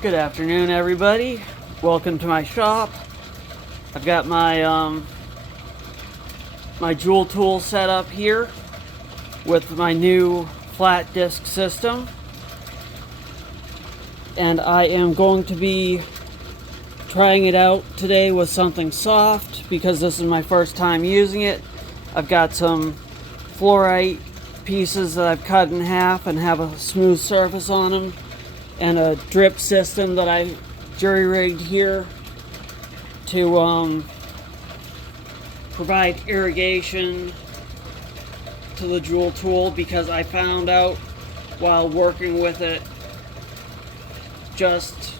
Good afternoon, everybody. Welcome to my shop. I've got my my Jool tool set up here with my new flat disc system, and I am going to be trying it out today with something soft because this is my first time using it. I've got some fluorite pieces that I've cut in half and have a smooth surface on them, and a drip system that I jury-rigged here to provide irrigation to the Jool tool, because I found out while working with it, just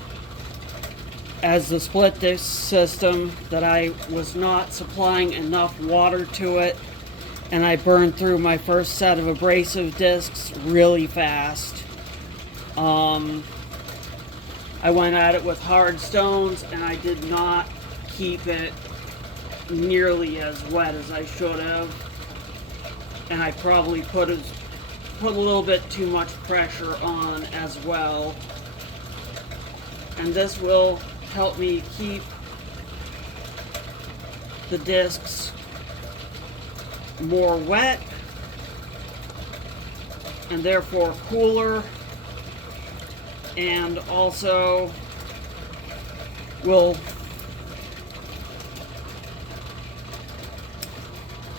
as the split disc system, that I was not supplying enough water to it, and I burned through my first set of abrasive discs really fast. I went at it with hard stones, and I did not keep it nearly as wet as I should have, and I probably put a little bit too much pressure on as well. And this will help me keep the discs more wet and therefore cooler, and also will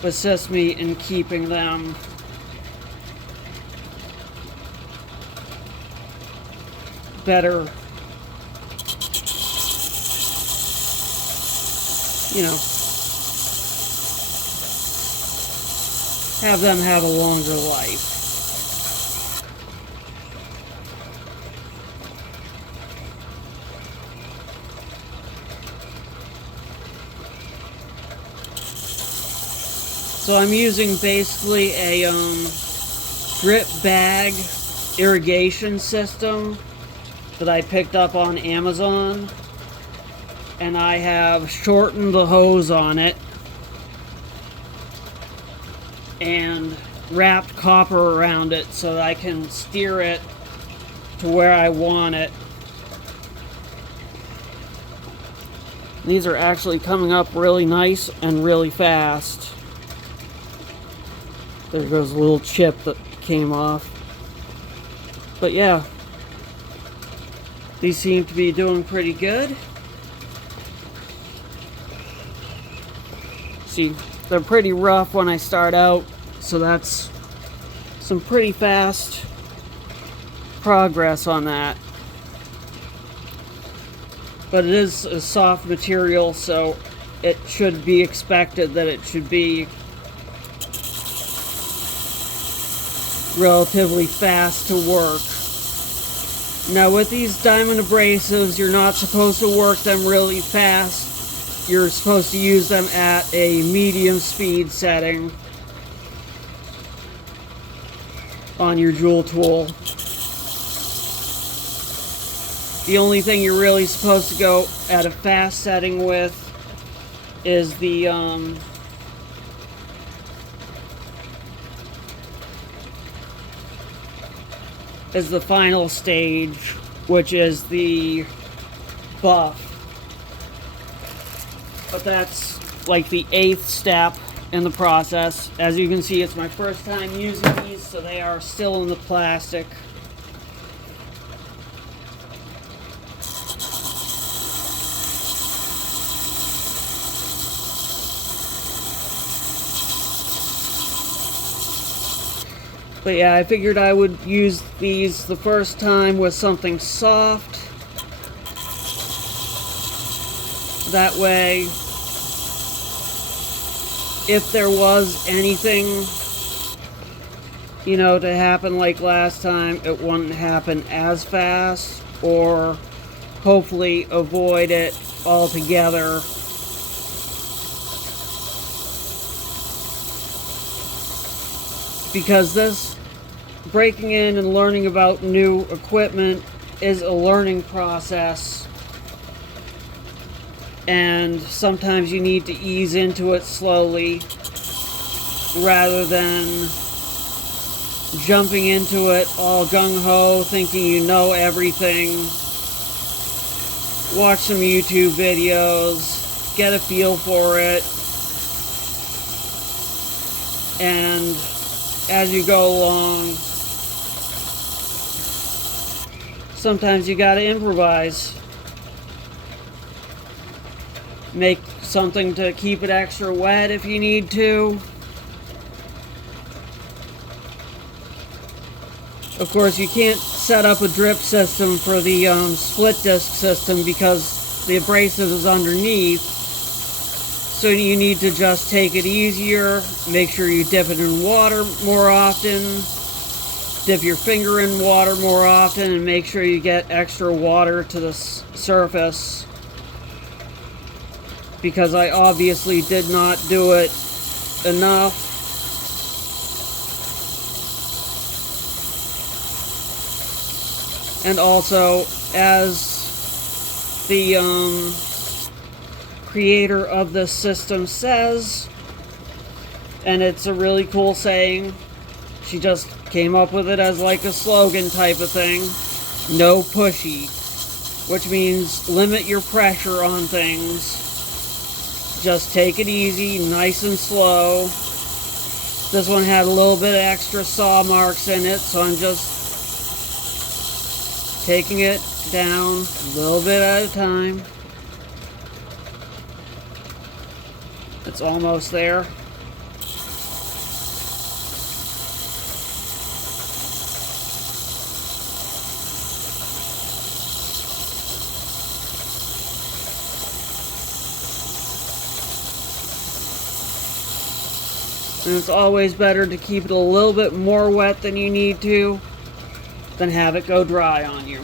assist me in keeping them better, have them have a longer life. So I'm using basically a drip bag irrigation system that I picked up on Amazon, and I have shortened the hose on it and wrapped copper around it so that I can steer it to where I want it. These are actually coming up really nice and really fast. There goes a little chip that came off. But yeah, these seem to be doing pretty good. See, they're pretty rough when I start out, so that's some pretty fast progress on that. But it is a soft material, so it should be expected that it should be relatively fast to work. Now with these diamond abrasives, you're not supposed to work them really fast. You're supposed to use them at a medium speed setting on your Jool tool. The only thing you're really supposed to go at a fast setting with is the final stage, which is the buff. But that's like the 8th step in the process. As you can see, it's my first time using these, so they are still in the plastic. But yeah, I figured I would use these the first time with something soft. That way, if there was anything, to happen like last time, it wouldn't happen as fast, or hopefully avoid it altogether. Because this breaking in and learning about new equipment is a learning process, and sometimes you need to ease into it slowly rather than jumping into it all gung-ho, thinking you know everything watch some YouTube videos, get a feel for it, and as you go along, sometimes you gotta improvise. Make something to keep it extra wet if you need to. Of course, you can't set up a drip system for the split disc system because the abrasive is underneath. So you need to just take it easier. Make sure you dip it in water more often. Dip your finger in water more often and make sure you get extra water to the surface. Because I obviously did not do it enough. And also, as the creator of this system says, and it's a really cool saying, she just came up with it as like a slogan type of thing, no pushy, which means limit your pressure on things. Just take it easy, nice and slow. This one had a little bit of extra saw marks in it, so I'm just taking it down a little bit at a time. It's almost there. And it's always better to keep it a little bit more wet than you need to than have it go dry on you.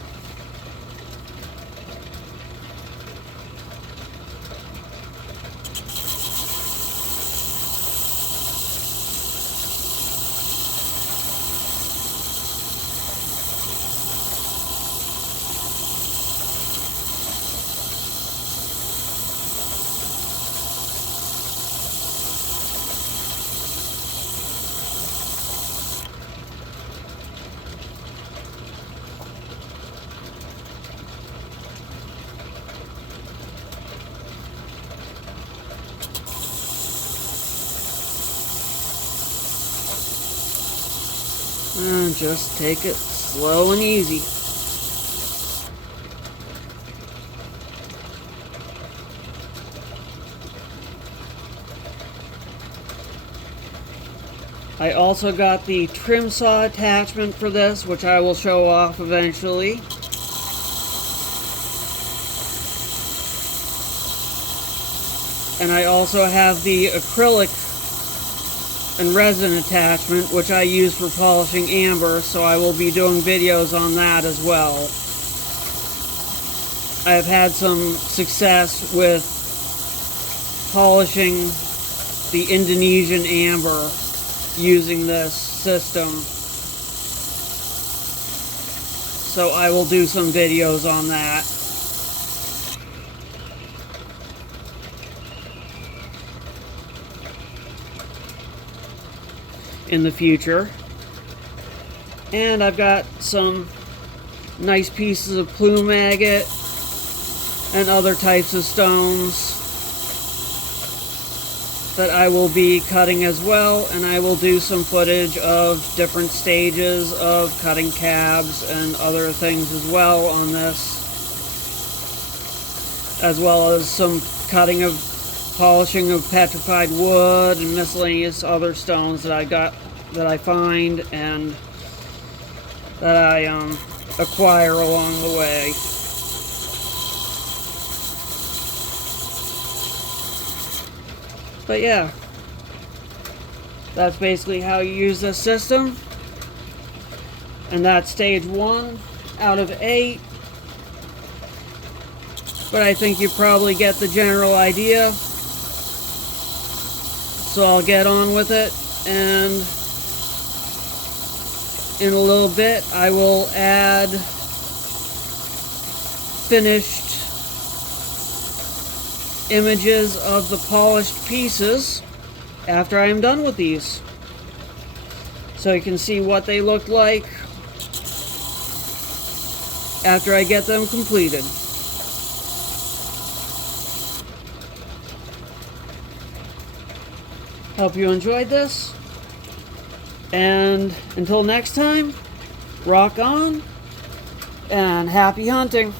And just take it slow and easy. I also got the trim saw attachment for this, which I will show off eventually. And I also have the acrylic and resin attachment, which I use for polishing amber, so I will be doing videos on that as well. I have had some success with polishing the Indonesian amber using this system, so I will do some videos on that. In the future. And I've got some nice pieces of plume agate and other types of stones that I will be cutting as well, and I will do some footage of different stages of cutting cabs and other things as well on this, as well as some cutting of polishing of petrified wood and miscellaneous other stones that I find and that I acquire along the way. But yeah, that's basically how you use this system, and that's stage 1 out of 8. But I think you probably get the general idea. So I'll get on with it, and in a little bit I will add finished images of the polished pieces after I am done with these, so you can see what they look like after I get them completed. Hope you enjoyed this. And until next time, rock on and happy hunting.